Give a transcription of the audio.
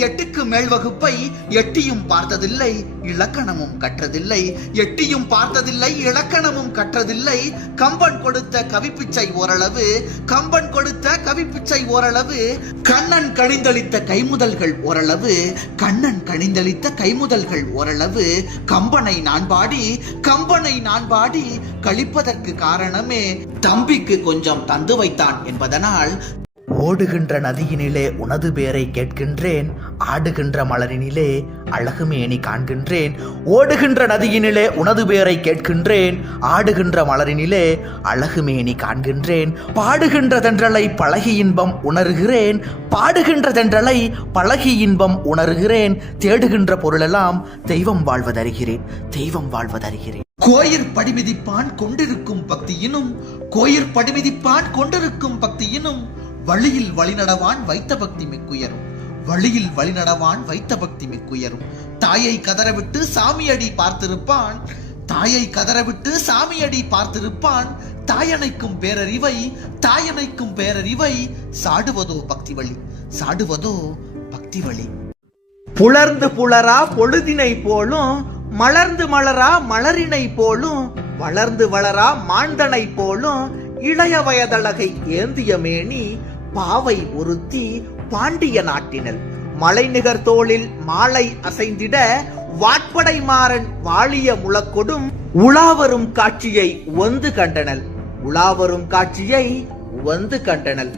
எட்டுக்கு மேல் வகுப்பை எட்டியும் பார்த்ததில்லை இலக்கணமும் கற்றதில்லை. எட்டியும் பார்த்ததில்லை இலக்கணமும் கற்றதில்லை. கம்பன் கொடுத்த கவிப்பிச்சை ஓரளவு கம்பன் கொடுத்த கவிப்பிச்சை ஓரளவு. கண்ணன் கணிந்தளித்த கைமுதல்கள் ஓரளவு கண்ணன் கணிந்தளித்த கைமுதல்கள் ஓரளவு. கம்பனை நான் பாடி கம்பனை நான் பாடி கழிப்பதற்கு காரணமே தம்பிக்கு கொஞ்சம் தந்து வைத்தான் என்பதனால் ஓடுகின்ற நதியினிலே உனது பேரை கேட்கின்றேன். ஆடுகின்ற மலரினிலே அழகுமேனி காண்கின்றேன். ஓடுகின்ற நதியினிலே உனது பேரை கேட்கின்றேன். ஆடுகின்ற மலரினிலே அழகுமேனி காண்கின்றேன். பாடுகின்ற தென்றலை பழகி இன்பம் உணர்கிறேன். பாடுகின்ற தென்றலை பழகி இன்பம் உணர்கிறேன். தேடுகின்ற பொருளெல்லாம் தெய்வம் வாழ்வதறிகிறேன். தெய்வம் வாழ்வதறிகிறேன். கோயிற் படிமிதிப்பான் கொண்டிருக்கும் பக்தியினும் கோயிற் படிமிதிப்பான் கொண்டிருக்கும் பக்தியினும் வழியில் வழிநடவான் வைத்த பக்தி மிக்குயரும். வழியில் வழிநடவான் வைத்த பக்தி மிக்குயரும். தாயை கதறவிட்டு சாமியடி பார்த்திருப்பான். தாயை கதறவிட்டு சாமியடி பார்த்திருப்பான். தாயனைக்கும் பேரறிவை தாயனைக்கும் பேரறிவை சாடுவதோ பக்தி வழி சாடுவதோ பக்தி வழி புலர்ந்து புலரா பொழுதினை போலும் மலர்ந்து மலரா மலரினை போலும் வளர்ந்து வளரா மாந்தனை போலும் இளைய வயதழகை ஏந்திய மேனி பாவை ஒருத்தி பாண்டிய நாட்டினல் மலைநிகர் தோளில் மாலை அசைந்திட வாட்படை மாறன் வாழிய முழக்கொடும் உலாவரும் காட்சியை ஒந்து கண்டனல் உலாவரும் காட்சியை வந்து கண்டனல்